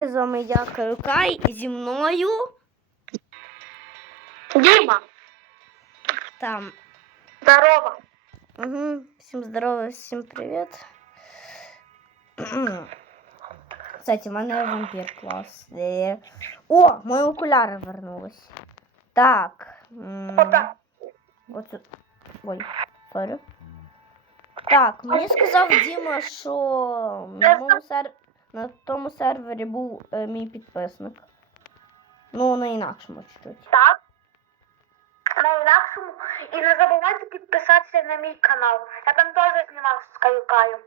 З вами я Каюкай і зі мною Дима, там. здорово. Угу. Всім здорово, всім привіт. Кстати, в мене вампір клас. Де? О, мої окуляри вернулись. Так. м, Отак. Оце... Ой, сорі. Так, мені сказав Діма, що на, моєму сер... на тому сервері був е, мій підписник. Ну, на інакшому чуть-чуть. Так. На інакшому. І не забувайте підписатися на мій канал. Я там теж знімав з Каюкаєм.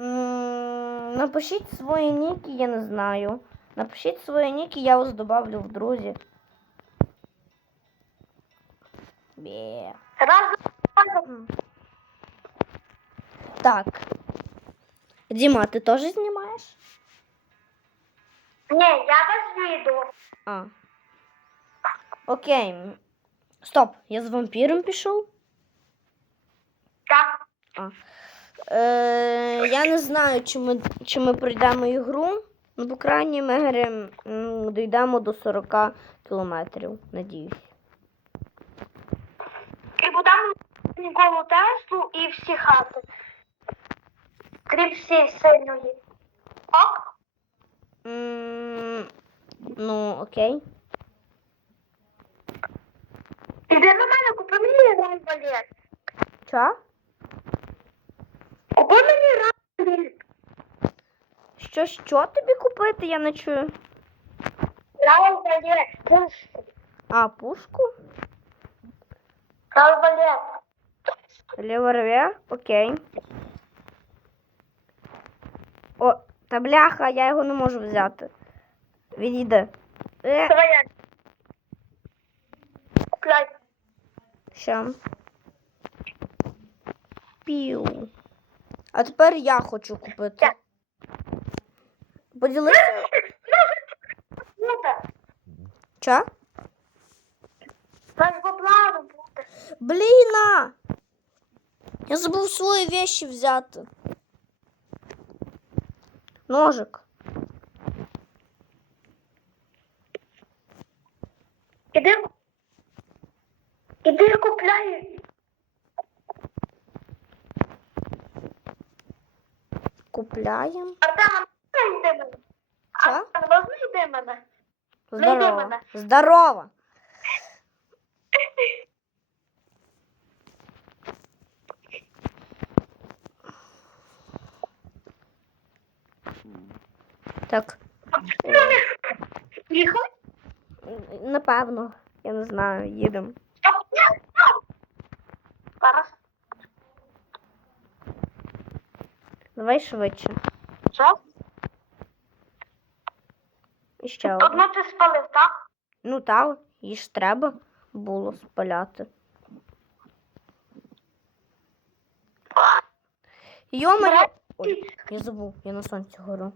М, Напишіть свої ніки, я не знаю. Напишіть свої ніки, я вас добавлю в друзі. Бє. Так. Діма, ти теж знімаєш? Ні, я без відео. А. Окей. Стоп, я з вампіром пішов. Так. Е, я не знаю, чи ми, чи ми пройдемо ігру. Ну, по крайній мірі, м, дійдемо до 40 кілометрів, надіюсь. І будемо нікому тесту і всі хати. Крім всієї сильної. Ок? М, ну, окей. Іди на мене, купи мені райвалет. Чо? Купи мені райвалет. Що, що тобі купити, я не чую. Райвалет. Пушку. А, пушку? Райвалет. Револьвер? Окей. О, та бляха, я його не можу взяти. Відійди. Е, Давай. Купляй. що? Пів. А тепер я хочу купити. Я. Поділися. Буде. Бліна! Я забув свої вещи взяти. Ножик. Іди. Іди купляй. Купляємо. Артема, можна йди мене? Що? Артема, можна мене? Знайди Здорово. мене. Здорово. Так, Їхали? напевно, я не знаю, їдемо. Зараз. Давай швидше. Що? І ще одну. Одну ти спалив, так? Ну так, її ж треба було спаляти. Йо-моє! Ой, я забув, я на сонці гору.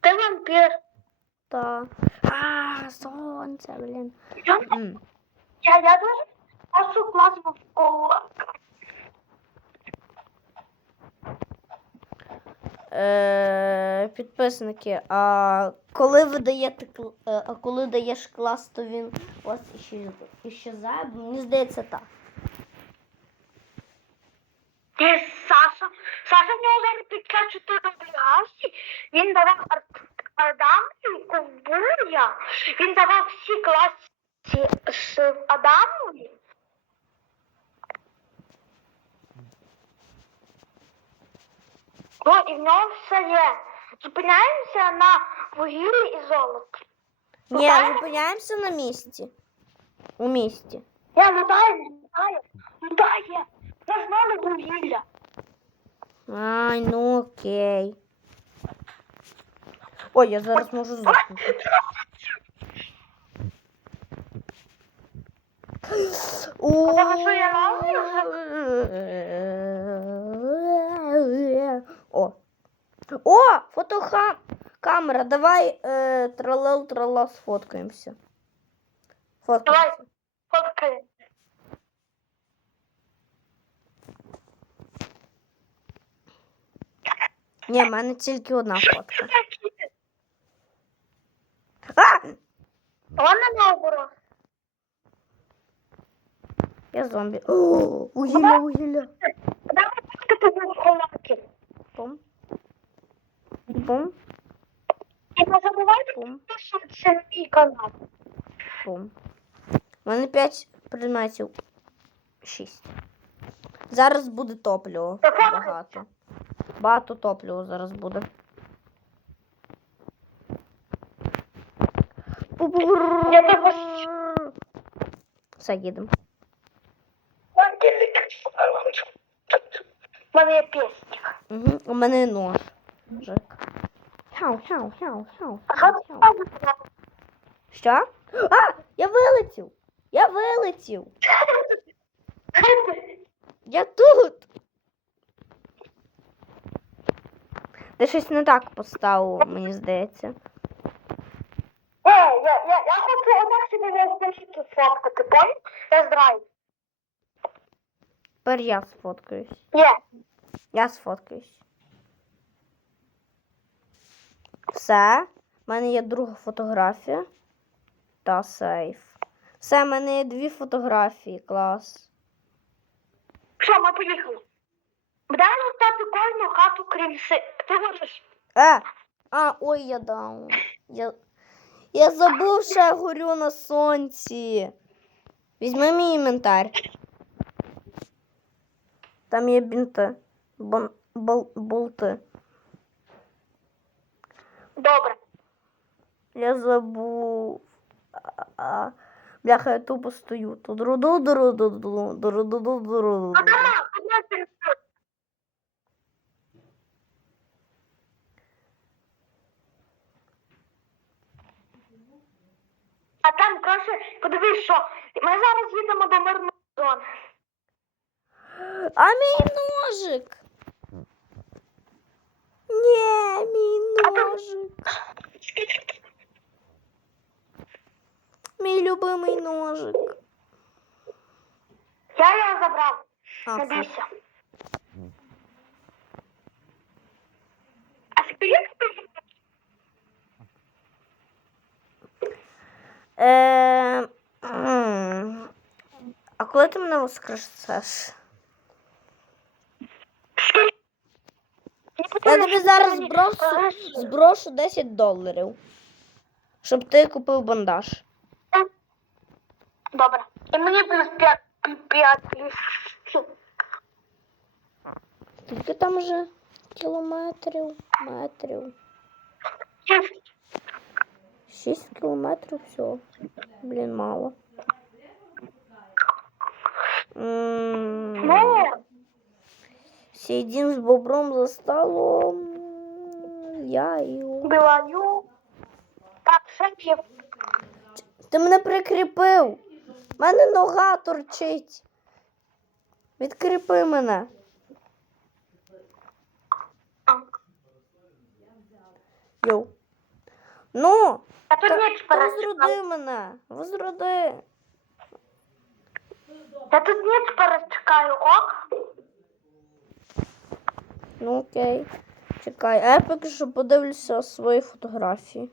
Ти вампір. Та. А, сонце, блін. Я, М. я, я дуже першу клас в школу. Е, підписники, а коли ви даєте кл- е, а коли даєш клас, то він вас іще, іщезає? Бо Мені здається так. ковбуря. Він давав всі класі з Адамові. О, і в нього все є. Зупиняємося на вугіллі і золоті. Ні, Лутаємо? зупиняємося на місці. У місті. Я лутаю, лутаю, лутаю. Нажмали вугілля. Ай, ну окей. Ой, я зараз можу здохнути. О? О. О, фотоха... камера, давай е, тралел трала сфоткаємося. Фоткаємося. Давай, фоткай. Ні, в мене тільки одна фотка. А! Вона наоборот. Я зомбі. О, вугілля, вугілля. Бум. Бум, І не забувайте, бум, що це мій канал. бум. У мене 5 предметів. 6. Зараз буде топливо. Багато. Багато топлива зараз буде. Я тебе Все, їдемо. У мене є пестик. Угу. У мене нож. Жик. Хяу, хяу, хяу, А що ти? А! Я вилетів! Я вилетів! Я тут! Ти щось не так поставив, мені здається. Е, я, я, я хочу отак себе не спочатку фоткати, понял? Я здраю. Тепер я сфоткаюсь. Є. Я сфоткаюсь. Все. У мене є друга фотографія. Та сейф. Все, в мене є дві фотографії. Клас. Що, ми поїхали? Дай лутати кожну хату, крім си. Ти можеш? Е! А, ой, я даун. Я, я забув, що я горю на сонці. Візьми мій інвентар. Там є бінти. Бон, бол, болти. Добре. Я забув. А, бляха, я тупо стою. Тут руду дру ду ду дру ду ду дру А нема. А там каже, подивись, що ми зараз їдемо до мирної зони. А мій ножик. Ні, мій ножик. Мій любимий ножик. Я його забрав. А, Не фу. бійся. А скажи, Е, м. а коли ти мене воскресеш? Я тобі зараз зброшу, зброшу 10 доларів. Щоб ти купив бандаж. Добре. І мені плюс 5, 5 плюс. Скільки там вже кілометрів, метрів? 6 кілометрів всього. Блін, мало. М, Сидим з бобром за столом. Я його. Білаю. Так, ще. Ти мене прикріпив. У мене нога торчить. Відкріпи мене. Йоу. Ну, А тут та, ніч возроди мене. Возроди. Я тут ніч перечекаю, ок? Ну окей. Чекай, а я поки що подивлюся свої фотографії.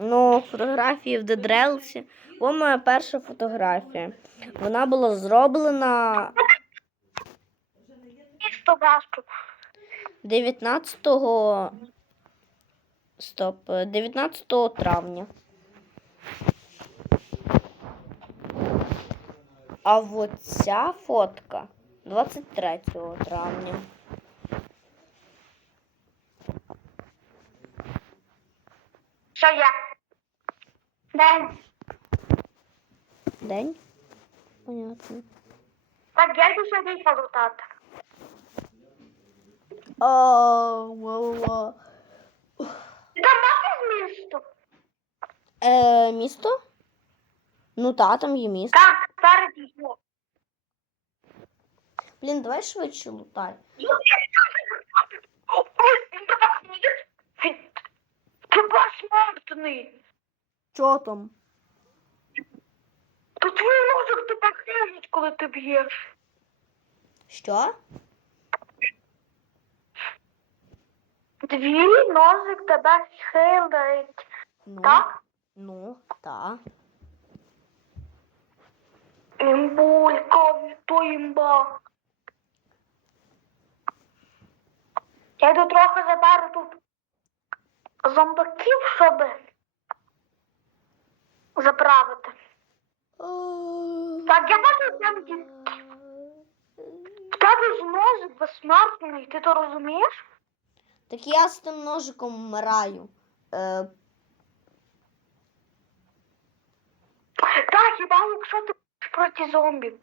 Ну, фотографії в Дедрелсі. Ось моя перша фотографія. Вона була зроблена Місто 19 Стоп, 19 травня. А от ця фотка 23 травня. Що я? День. День? Понятно. Так, я йду сюди полутати. А, ла-ла. Ти там бачиш місто? Е, місто? Ну та, там є місто. Так, старе письмо. Блін, давай швидше лутай. Ну, ти посмертний. Чо там? Да твой мозок тебе хижить, коли ты бьешь? Что? Твій мозок тебе хилить. Ну, Так? ну, да. Імбулька, то імба. Я йду трохи заберу тут зомбаків, щоб заправити. Так, я бачу, там В тебе ж ножик безсмертний, ти то розумієш? Так я з тим ножиком вмираю. Е, Так, хіба якщо ти проти зомбів.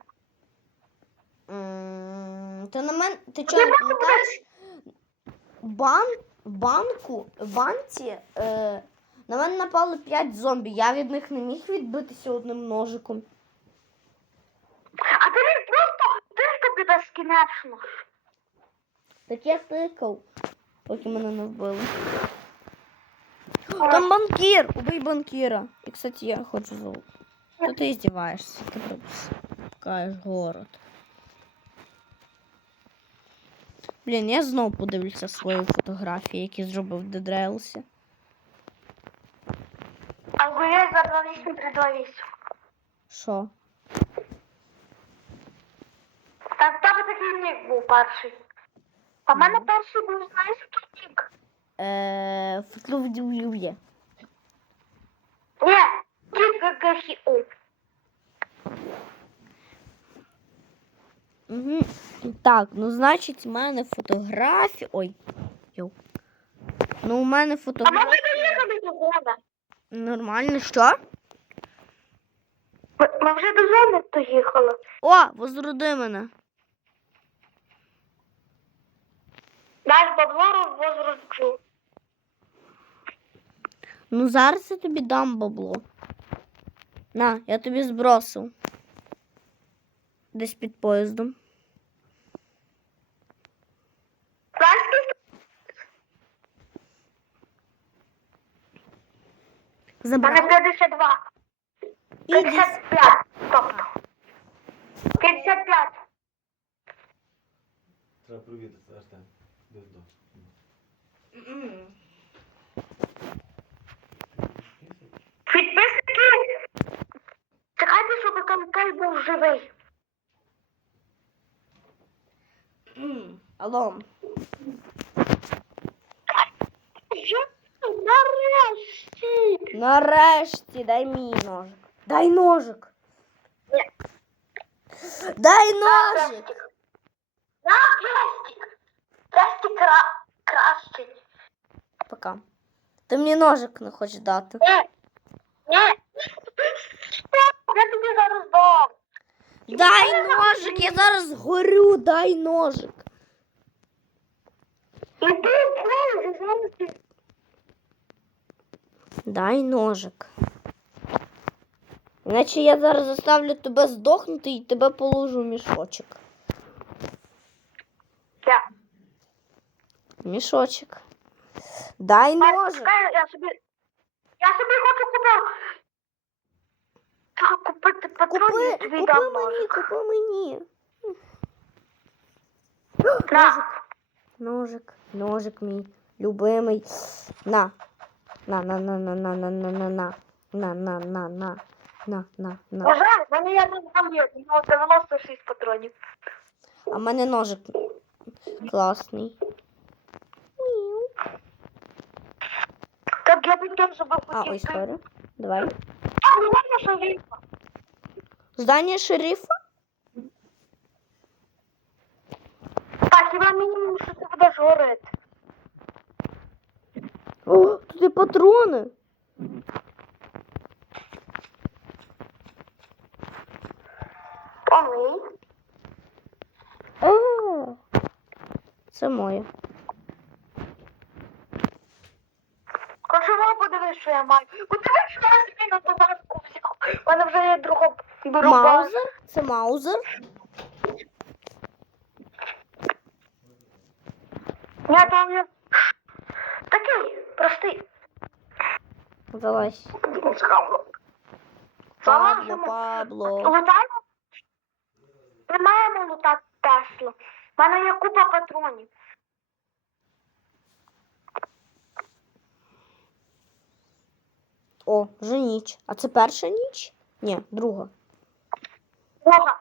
м, ти на мене. Ти чого не пам'ятаєш? Бан, банку, банці е, на мене напали 5 зомбі. Я від них не міг відбитися одним ножиком. А ти не просто ти тобі безкінечно. Так я тикав, поки мене не вбили. Там банкір! Убий банкіра. І, кстати, я хочу золото. То ти здіваєшся, ти пропускаєш город. Блін, я знов подивлюся свої фотографії, які зробив в Дедрейлсі. А гуляй за 28 328. Що? Так, в тебе такий нік був перший. А в мене перший був, знаєш, який нік? Е, фотлювдюв'є. Ні. Угу. Так, ну значить, в мене фотографії. Ой. Йоу. Ну, у мене А ми доїхали до зони. Нормально, що? Ми, ми вже до зони доїхали. О, возроди мене. Дай бабло возрожджу. Ну, зараз я тобі дам бабло. На, я тобі збросив. Десь під поїздом. Забрав. 52. Іди. 55. Тобто. 55. Треба провідати, Артем. Де до? був живий. М, Алло. Я нарешті. Нарешті дай мій ножик. Дай ножик. Ні. Дай ножик. Крестик. На, крестик. Крестик кра... кращий. Пока. Ти мені ножик не хочеш дати. Ні. Ні. Я тобі зараз дам. Дай ножик, я зараз горю, дай ножик. І ти знаєш, зараз ти Дай ножик. Іначе я зараз заставлю тебе здохнути і тебе положу в мішочок. Я. Мішочок. Дай ножик. Чекай, Я собі... Я собі хочу купити... Так, купити Купи, патрони тобі купи дам мені, ножик. купи мені. На. Ножик, ножик мій любимий. На. На, на, на, на, на, на, на, на, на. На, на, на, на. На, на, на. Бажаю, в мене я не знаю, є, ну, 96 патронів. А в мене ножик класний. Мяу. Так я би теж би А, хотів. ой, сорі. Давай. здание шерифа. А, здание шерифа? Так, его минимум что-то дожорает. О, тут и патроны. А, -а, -а. Це моє. Кошово подивись, що я маю. Подивись, що я собі на додатку взяв. У мене вже є друга беру. Маузер? Це маузер? Ні, там є. Такий, простий. Залазь. Пабло, Пабло. Лутаємо? Ми маємо лутати. Теслу. У мене є купа патронів. О, вже ніч. А це перша ніч? Ні, друга. Бога.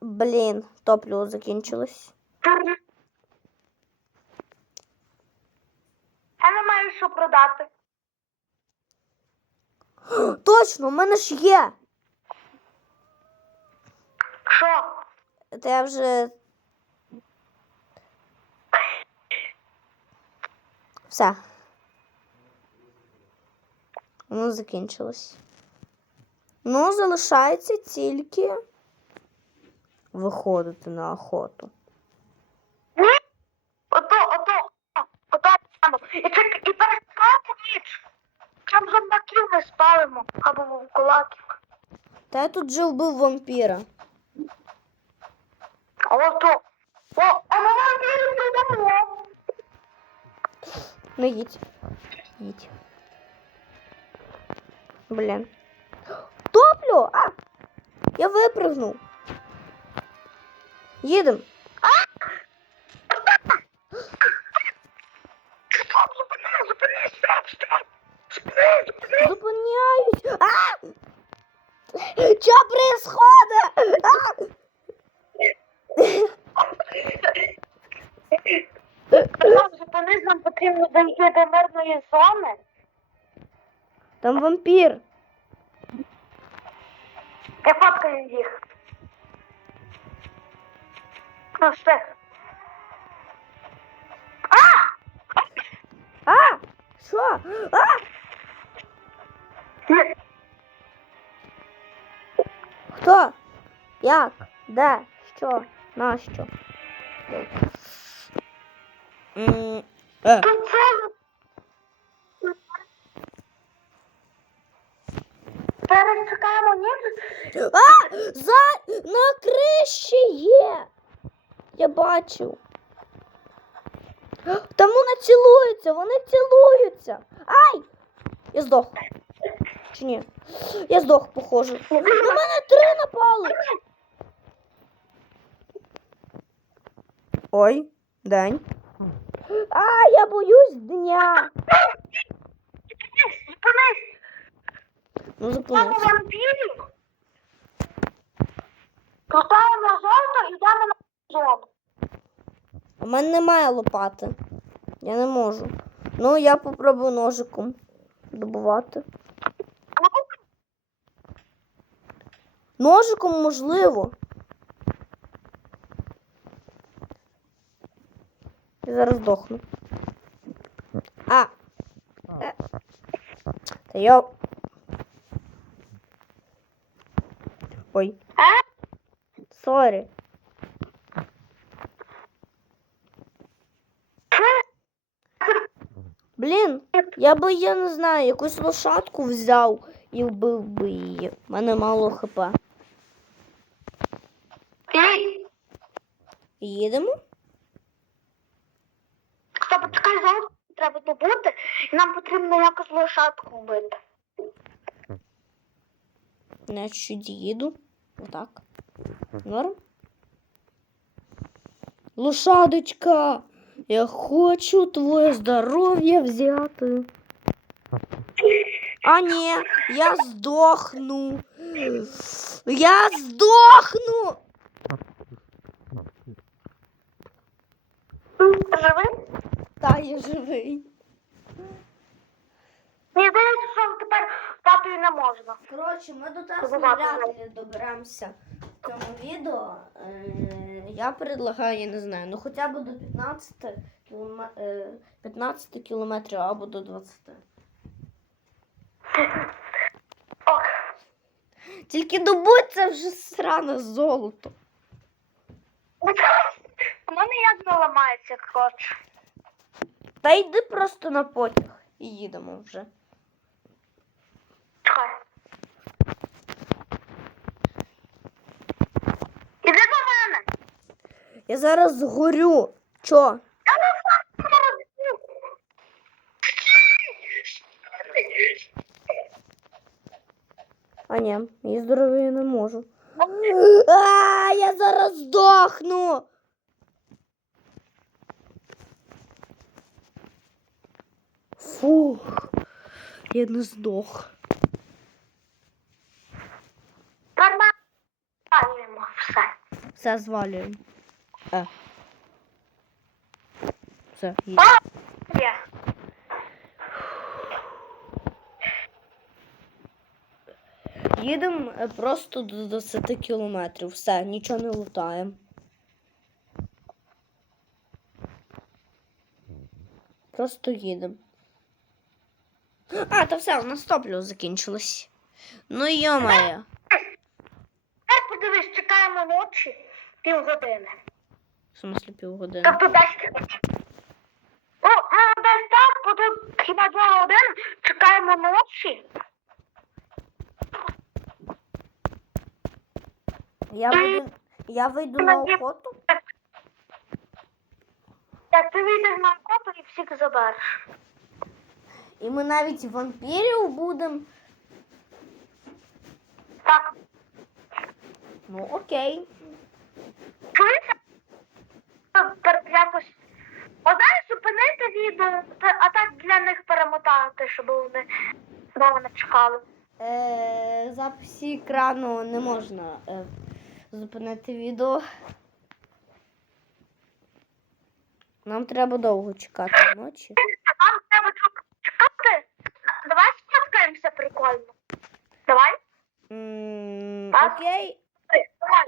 Блін, топливо закінчилось. Я не маю що продати. Точно, у мене ж є. Що? Та я вже. Все. Воно закінчилось. Ну, залишається тільки виходити на охоту. Ото, ото, ото саме. І це і переспати ніч. Чим зомбаків ми спалимо або вовкулаків. Та я тут вже вбив вампіра. А ото. О, а ми вам віримо. Ну їдь. Їдь. Блін. Топлю! А! Я стоп. Зупини, зупини. Зупиняюсь. А! Що происходит? А! Зупинись, нам потрібно дійти до мирної зони. Там вампір. Я фоткаю їх. Ну, все. А! Що? А! Ні. Хто? Як? Де? Що? Нащо? Е. Тут це... Перечекаємо ніч. А! За... На криші є! Я бачу. Там вони цілуються, вони цілуються. Ай! Я здох. Чи ні? Я здох, похоже. На мене три напали. Ой, день. А, я боюсь дня. Зупинись. Ну, Там зупинився. вампірів. Поставимо на жовто і йдемо на зону. У мене немає лопати. Я не можу. Ну, я попробую ножиком добувати. Ножиком можливо. Я зараз здохну. А. Е. Та я. Ой. Сорі. Блін, я би, я не знаю, якусь лошадку взяв і вбив би її. У мене мало хп. Їдемо? Стоп, почекай, золото треба добути, і нам потрібно якось лошадку вбити. Я чуть їду. Отак. Норм? Лошадочка! Я хочу твоє здоров'я взяти. А ні, я здохну. Я здохну. Живий? Та я живий. Мені здається, що тепер татою не можна. Коротше, ми до Тесли Тесли вряд вряд доберемося в цьому відео. Е, Я предлагаю, я не знаю, ну хоча б до 15 кіломе- е, 15 кілометрів або до 20. Ок. Тільки добудь це вже сране золото. У мене як не ламається, коротше. Та йди просто на потяг і їдемо вже. Чекай. Іди до мене. Я зараз згорю. Чо? Я А ні, її здоров'я не можу. А, я зараз зараз здохну. Фух, я не здох. Нормально все. Звалюємо. Е. Все, є. Є. Їдемо е, просто до 20 кілометрів. Все, нічого не лутаємо. Просто їдемо. А, то все, у нас топливо закінчилось. Ну йомає. Тепер подивись, чекаємо ночі півгодини. В смислі півгодини. Тобто десь. О, ну десь так, потім хіба два години чекаємо ночі. Я вийду, я вийду на охоту. Як ти вийдеш на охоту і всіх забереш. І ми навіть вампірів будемо. Так, Ну окей. чуєте? Пер- Якось. Одне зупинити відео, та- а так для них щоб вони довго не чекали. Е, записі екрану не можна е, зупинити відео. Нам треба довго чекати ночі. Нам треба чекати. Давай сфоткаємося прикольно. Давай. М, Так. окей. Давай.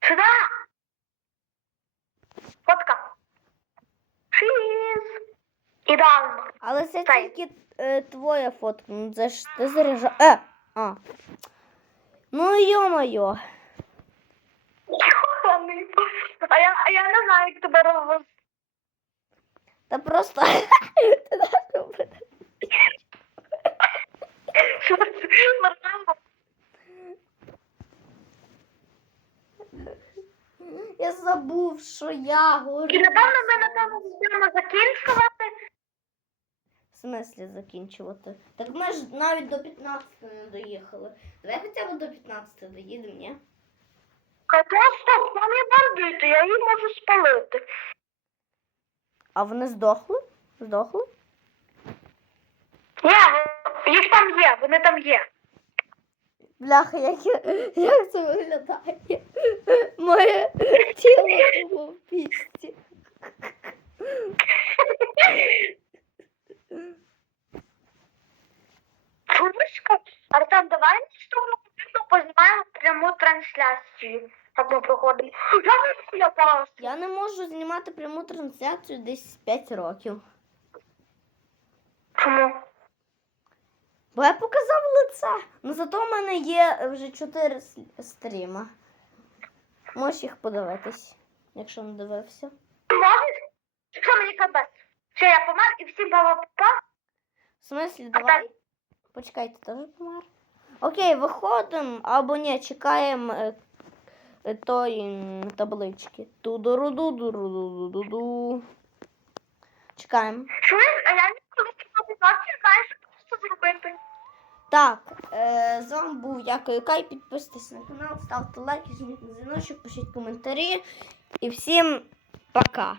Сюда. Фотка. Чиз. Ідеально. Але це Цей. тільки е, твоя фотка. Ну це ж ти заряджа. Е! А. Ну йо-моє. Йоханий. А я, а я не знаю, як тебе розвез. Та просто. Я забув, що я говорю. І напевно ми напевно будемо закінчувати. В смислі закінчувати? Так ми ж навіть до 15 не доїхали. Давай хоча б до 15 доїдемо, ні? А то стоп, там бандити, я їх можу спалити. А вони здохли? Здохли? Ні, їх там є, вони там є. Бляха, як, я- як це виглядає? Моє тіло було в пісті. Чумочка, Артем, давай того потрібно познімаємо пряму трансляцію. Як ми проходимо. Я не я не можу знімати пряму трансляцію десь 5 років. Чому? Бо я показав лице. Ну зато в мене є вже 4 стріма. Можеш їх подивитись, якщо не дивився. Можеш? Що мені капець? Все, я помер і всі баба попав. В смислі, давай. Почекайте, теж помер. Окей, виходимо або ні, чекаємо е, е, тої таблички. Ту-ду-ду-ду-ду-ду-ду-ду. Чекаємо. Чуєш, а я не знаю, що просто зробити. Так, е, з вами був Якою Кай. Підписуйтесь на канал, ставте лайки, жміть на дзвіночок, пишіть коментарі. І всім пока!